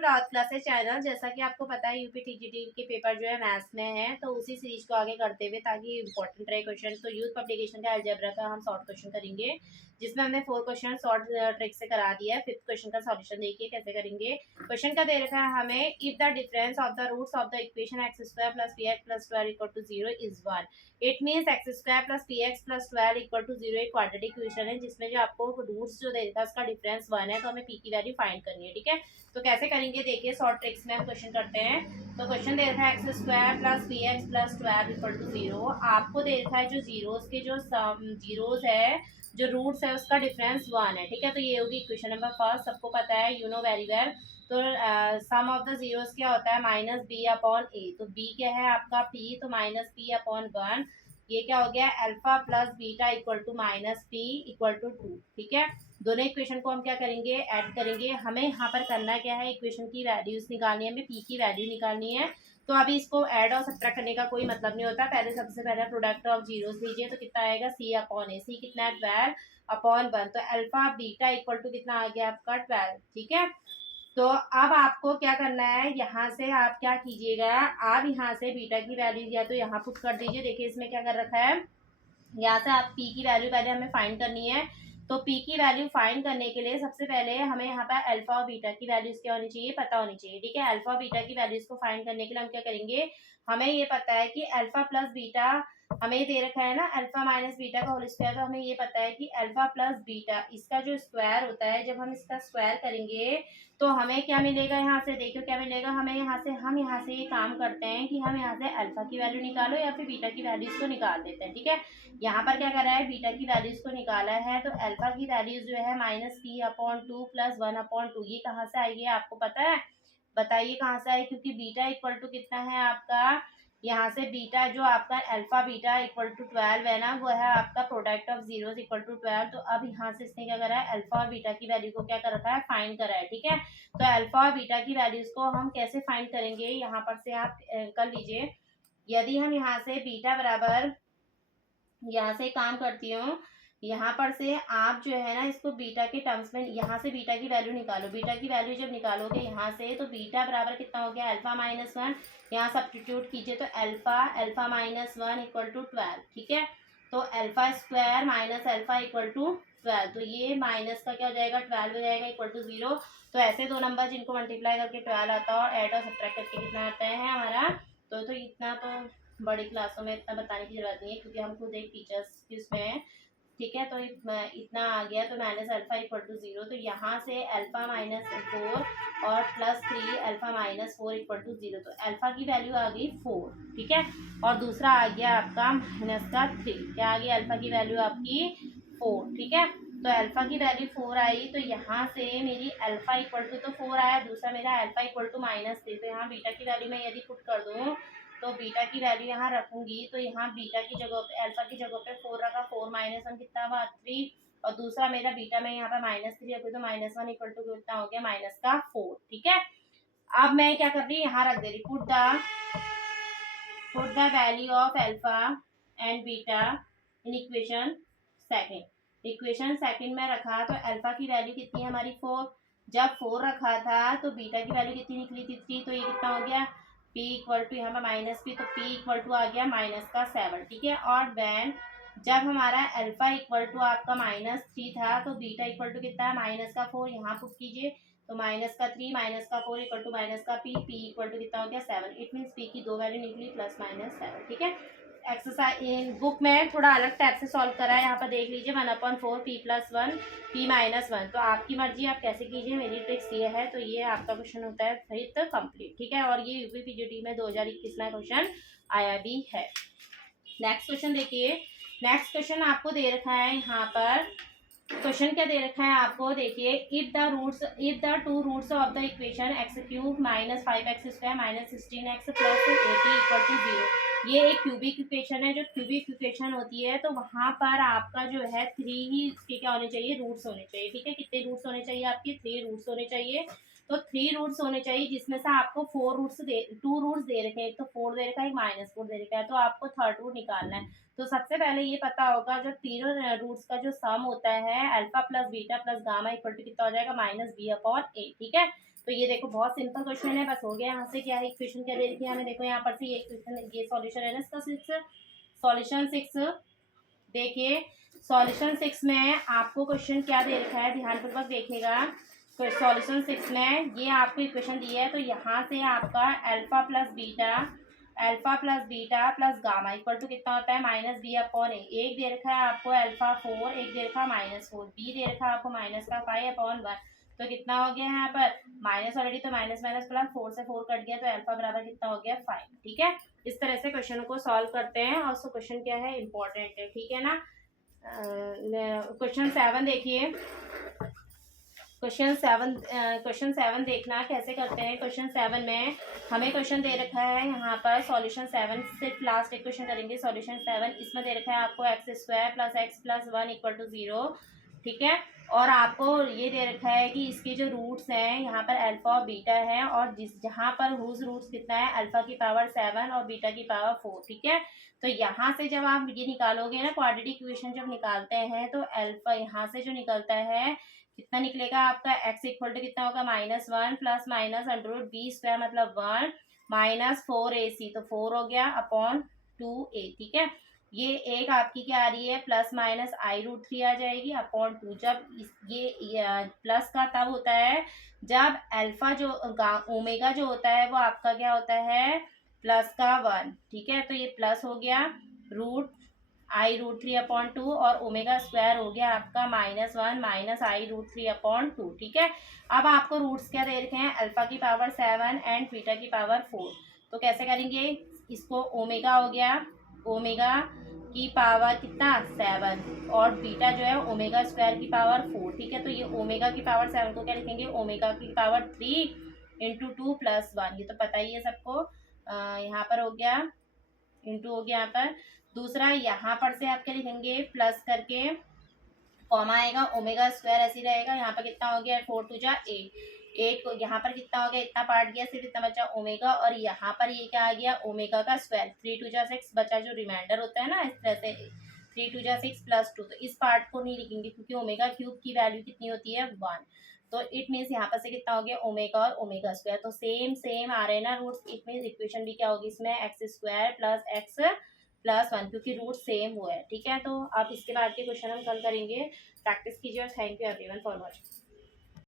To Rawat classes channel. जैसा कि आपको पता है यूपी टीजीटी के पेपर जो है मैथ्स में है, तो उसी सीरीज को आगे करते हुए ताकि इंपॉर्टेंट रहे क्वेश्चन, तो यूथ पब्लिकेशन का अलजेब्रा का हम शॉर्ट क्वेश्चन करेंगे, जिसमें हमने 4 क्वेश्चन शॉर्ट ट्रिक से करा दिया है। 5th क्वेश्चन का सॉल्यूशन देखिए कैसे करेंगे। क्वेश्चन का दे रखा है हमें, if the difference of the roots of the equation x square plus p x plus 12 equal to 0 is 1, it means x square plus p x plus 12 equal to 0 एक quadratic equation है, जिसमें जो आपको roots जो दे रखा है उसका difference 1 है, तो हमें पी की वैल्यू फाइंड करनी है। ठीक है, तो कैसे करेंगे देखिए, शॉर्ट ट्रिक्स में हम क्वेश्चन करते हैं। तो क्वेश्चन दे रखा है x square plus p x plus 12 equal to 0। आपको दे रखा है जो जीरोस के जो जीरोस है, जो रूट्स है उसका डिफरेंस 1 है। ठीक है, तो ये होगी इक्वेशन नंबर फर्स्ट, सबको पता है, यू नो वेरी वेल। तो सम ऑफ द जीरोस क्या होता है, माइनस बी अपॉन ए। तो बी क्या है आपका पी, तो माइनस पी अपॉन 1। ये क्या हो गया, alpha plus beta equal to minus p equal to 2। ठीक है, दोनों इक्वेशन को हम क्या करेंगे, ऐड करेंगे। हमें यहाँ पर करना क्या है, इक्वेशन की वैल्यूज निकालनी है, हमें पी की वैल्यू निकालनी है। तो अभी इसको ऐड और सब्ट्रैक्ट करने का कोई मतलब नहीं होता। पहले सबसे पहले प्रोडक्ट ऑफ जीरोस लीजिए, तो कितना आएगा, सी अपॉन ए। सी कितना है, 12 अपॉन 1। तो अल्फा बीटा इक्वल टू कितना आ गया आपका, 12। ठीक है, तो अब आपको क्या करना है, यहाँ से आप क्या कीजिएगा, आप यहाँ से बीटा की वैल्यू या तो यहाँ पुट कर दीजिए। देखिए इसमें क्या कर रखा है, यहाँ से आप पी की वैल्यू पहले हमें फाइंड करनी है। तो पी की वैल्यू फाइंड करने के लिए सबसे पहले हमें यहाँ पर अल्फा और बीटा की वैल्यूज क्या होनी चाहिए, पता होनी चाहिए। ठीक है, अल्फा और बीटा की वैल्यूज को फाइंड करने के लिए हम क्या करेंगे, हमें ये पता है कि अल्फा प्लस बीटा हमें दे रखा है ना, अल्फा माइनस बीटा का होल स्क्वायर। तो हमें ये पता है कि अल्फा प्लस बीटा इसका जो स्क्वायर होता है, जब हम इसका स्क्वायर करेंगे तो हमें क्या मिलेगा, यहाँ से देखो क्या मिलेगा हमें। यहाँ से ये काम करते हैं कि हम यहाँ से अल्फा की वैल्यू निकालो या फिर बीटा की वैल्यूज को निकाल देते हैं। ठीक है, यहाँ पर क्या करा है, बीटा की वैल्यूज को निकाला है। तो अल्फा की वैल्यूज जो है minus P upon 2 plus 1 upon 2, ये कहाँ से आई है आपको पता है, बताइए कहाँ से आई। क्योंकि बीटा इक्वल टू कितना है आपका, यहाँ से बीटा जो आपका अल्फा बीटा इक्वल टू 12 है ना, वो है आपका product of zeros equal to 12। तो अब यहाँ से इसने क्या करा है, अल्फा और बीटा की वैल्यू को क्या कर रखा है, फाइंड करा है। ठीक है, तो अल्फा और बीटा की वैल्यूज को हम कैसे फाइंड करेंगे, यहाँ पर से आप कर लीजिए। यदि हम यहाँ से बीटा बराबर, यहाँ से काम करती हूँ, यहाँ पर से आप जो है ना इसको बीटा के टर्म्स में, यहाँ से बीटा की वैल्यू निकालो। बीटा की वैल्यू जब निकालोगे यहाँ से, तो बीटा बराबर कितना हो गया, अल्फा माइनस 1। यहाँ सब्स्टिट्यूट कीजिए, तो अल्फा माइनस 1 इक्वल टू 12। ठीक है, तो alpha square minus alpha equal to 12। तो ये माइनस का क्या हो जाएगा, 12 हो जाएगा इक्वल टू 0। तो ऐसे दो नंबर जिनको मल्टीप्लाई करके 12 आता है और ऐड और सब्ट्रैक्ट करके कितना आता है हमारा। तो इतना तो बड़ी क्लासों में इतना बताने की जरूरत नहीं है, क्योंकि हम खुद एक टीचर्स की उसमें है। ठीक है, तो इतना आ गया। तो माइनस अल्फा इक्वल टू 0। तो यहाँ से अल्फा माइनस 4 और plus 3 alpha minus 4 equal to 0। तो अल्फा की वैल्यू आ गई 4। ठीक है, और दूसरा आ गया आपका माइनस का 3। क्या आ गया, अल्फा की वैल्यू आपकी 4। ठीक है, तो अल्फा की वैल्यू 4 आई। तो यहाँ से मेरी अल्फा इक्वल टू तो 4 आया, दूसरा मेरा अल्फा इक्वल टू माइनस 3। तो यहाँ बीटा की वैल्यू मैं यदि पुट कर दूँ, तो बीटा की वैल्यू यहाँ रखूंगी, तो यहाँ बीटा की जगह पे, अल्फा की जगह पे 4 रखा, 4 माइनस 1 कितना हुआ, 3। और दूसरा मेरा बीटा में यहाँ पे माइनस 3 रखी, तो माइनस 1 इक्वल टू कितना हो गया, माइनस का 4। ठीक है, अब मैं क्या कर रही हूँ, यहाँ रख दे रही, put the value of alpha and beta in equation second. Equation second में रखा, तो अल्फा की वैल्यू कितनी है हमारी 4। जब 4 रखा था तो बीटा की वैल्यू कितनी निकली थी, 3। तो ये कितना हो गया, p इक्वल टू यहाँ पर माइनस p, तो p इक्वल टू आ गया माइनस का 7। ठीक है, और वैन जब हमारा अल्फा इक्वल टू आपका माइनस 3 था, तो बीटा इक्वल टू कितना है, माइनस का 4। यहाँ पुट कीजिए, तो माइनस का 3 माइनस का 4 इक्वल टू माइनस का p इक्वल टू कितना हो गया, 7। इट मीन्स p की दो वैल्यू निकली, प्लस माइनस 7। ठीक है, एक्सरसाइज इन बुक में थोड़ा अलग टाइप से सॉल्व करा है, यहाँ पर देख लीजिए, 1/4 p प्लस 1 p माइनस 1। तो आपकी मर्जी, आप कैसे कीजिए, मेरी ट्रिक्स ये है। तो ये आपका क्वेश्चन होता है फिर कंप्लीट। ठीक है, और ये यूपी पीजीटी में 2021 में क्वेश्चन आया भी है। नेक्स्ट क्वेश्चन देखिए, नेक्स्ट क्वेश्चन आपको दे रखा है यहाँ पर। क्वेश्चन क्या दे रखा है आपको, देखिए, if the two roots of the equation x cube minus 5x square minus 16x plus 80 equal to 0। ये एक क्यूबिक इक्वेशन है। जो क्यूबिक इक्वेशन होती है, तो वहां पर आपका जो है 3 ही इसके क्या होने चाहिए, रूट्स होने चाहिए। ठीक है, कितने रूट्स होने चाहिए आपके, 3 रूट्स होने चाहिए। तो 3 रूट्स होने चाहिए, जिसमें से आपको 2 रूट्स दे रखे हैं, एक तो 4 दे रखा है, एक माइनस 4 दे रखा है। तो आपको थर्ड रूट निकालना है। तो सबसे पहले ये पता होगा, जो तीनों रूट्स का जो सम होता है, alpha plus beta plus gamma equal to कितना हो जाएगा, माइनस बी अपॉन ए। ठीक है, तो ये देखो बहुत सिंपल क्वेश्चन है, बस हो गया। यहाँ से क्या है, इक्वेशन क्या दे रखी है हमें, देखो यहाँ पर से ये इक्वेशन, ये सॉल्यूशन है ना इसका 6, सॉल्यूशन 6। देखिए सॉल्यूशन 6 में आपको क्वेश्चन क्या दे रखा है, ध्यानपूर्वक देखिएगा। तो सॉल्यूशन 6 में ये आपको इक्वेशन दी है, तो यहाँ से आपका alpha plus beta plus gamma equal to कितना होता है, -b/a। एक दे रखा है आपको α4, एक दे रखा है -4, बी दे रखा है आपको -5/1। तो कितना हो गया यहाँ पर माइनस, ऑलरेडी तो माइनस माइनस प्लस, 4 से 4 कट गया, तो अल्फा बराबर कितना हो गया 5। ठीक है, इस तरह से क्वेश्चन को सॉल्व करते हैं, और क्वेश्चन क्या है इंपॉर्टेंट है, ठीक है ना। क्वेश्चन 7 देखिए। क्वेश्चन 7 देखना कैसे करते हैं। क्वेश्चन 7 में हमें क्वेश्चन दे रखा है यहाँ पर, सॉल्यूशन 7 सिर्फ लास्ट एक क्वेश्चन करेंगे। सॉल्यूशन 7 इसमें दे रखा है आपको x² + x + 1 = 0, ठीक है। और आपको ये दे रखा है कि इसके जो रूट्स हैं यहाँ पर अल्फा और बीटा है, और जहाँ पर हुज रूट्स कितना है, अल्फा की पावर 7 और बीटा की पावर 4, ठीक है। तो यहाँ से जब आप ये निकालोगे ना, क्वाड्रेटिक इक्वेशन जब निकालते हैं, तो अल्फा यहाँ से जो निकलता है कितना निकलेगा आपका, x इक्वल टू कितना होगा -1 प्लस माइनस √b² मतलब 1 -4ac, तो 4 हो गया अपॉन 2a, ठीक है। ये एक आपकी क्या आ रही है, +-i√3 आ जाएगी अपॉन 2। जब ये प्लस का तब होता है जब अल्फा जो ओमेगा जो होता है वो आपका क्या होता है, +1, ठीक है। तो ये प्लस हो गया √i√3/2, और ओमेगा स्क्वायर हो गया आपका -1 -i√3/2, ठीक है। अब आपको रूट्स क्या दे रखे हैं, अल्फा की पावर 7 एंड बीटा की पावर 4। तो कैसे करेंगे इसको, ओमेगा हो गया, ओमेगा की पावर कितना 7, और बीटा जो है ओमेगा स्क्वायर की पावर 4, ठीक है। तो ये ओमेगा की पावर 7 को क्या लिखेंगे, ओमेगा की पावर 3 × 2 + 1, ये तो पता ही है सबको। यहाँ पर हो गया इंटू हो गया यहाँ पर। दूसरा यहाँ पर से आप क्या लिखेंगे, प्लस करके कॉमा आएगा, ओमेगा स्क्वायर ऐसे रहेगा। यहाँ पर कितना हो गया, 4 × 2 = 8 को यहाँ पर कितना हो गया, इतना पार्ट गया, सिर्फ इतना बचा ओमेगा, और यहाँ पर ये क्या आ गया, ओमेगा का स्क्वायर। 3 × 2 = 6 बचा, जो रिमाइंडर होता है ना इस तरह से 3 × 2 = 6 + 2। तो इस पार्ट को नहीं लिखेंगे क्योंकि ओमेगा क्यूब की वैल्यू कितनी होती है 1। तो इट मीन्स यहाँ पर से कितना हो गया, ओमेगा और ओमेगा स्क्वायर। तो सेम आ रहे हैं ना रूट्स, इट मीन्स इक्वेशन भी क्या होगी इसमें, x² + x + 1, क्योंकि रूट सेम हुआ है, ठीक है। तो आप इसके बाद के क्वेश्चन हम कल करेंगे। प्रैक्टिस कीजिए और thank you everyone for watching.